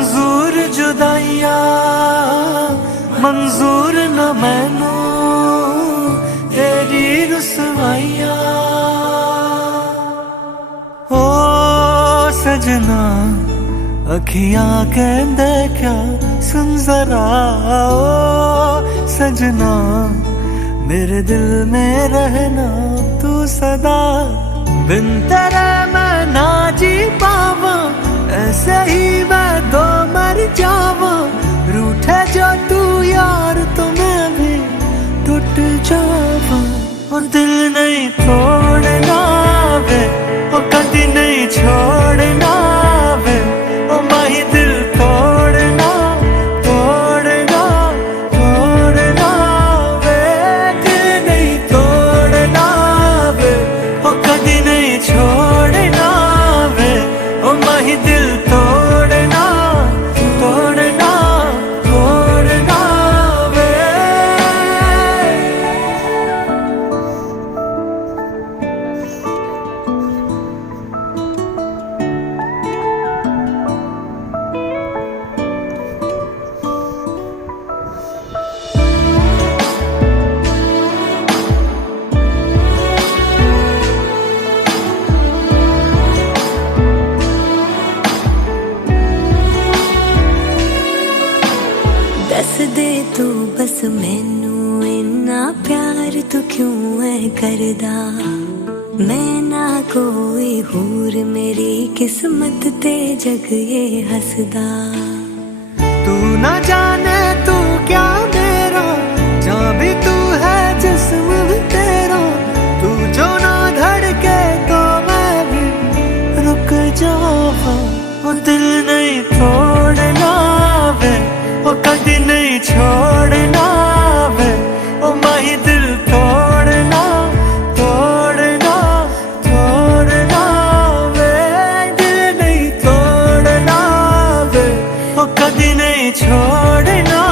मंजूर जुदाइया मंजूर न मैनू तेरी रुसवाइया। ओ सजना अखियां कहंदे क्या सुन जरा, ओ सजना मेरे दिल में रहना तू सदा। बिन तेरे मैं ना जी पावा, ऐसे ही मैं दो मर जावा। रूठे जो तू यार तो मैं भी टूट जावा। और दिल नहीं तोड़ना वे, और कभी नहीं छोड़ना वे। ओ माही दिल तोड़ना तोड़ना तोड़ना वे। दिल नहीं तोड़ना वे, और कभी नहीं छोड़ना वे। ओ माही दिल तोड़ना तोड़ना तोड़ना वे। दस दे तू बस मैनू इन्ना प्यार तू क्यों है करदा। मैं ना कोई हूर मेरी किस्मत ते जग ये हसदा। तू ना जाने तू क्या मेरा, जहाँ भी तू है जिस्म भी तेरा। तू जो ना धड़के तो मैं भी रुक जावा। और दिल नहीं तोड़ना वे, और कभी नहीं छोड़ना वे। ओ माही दिल तोड़ना तोड़ना तोड़ना वे। दिल नहीं तोड़ना वे, और कभी नहीं छोड़ना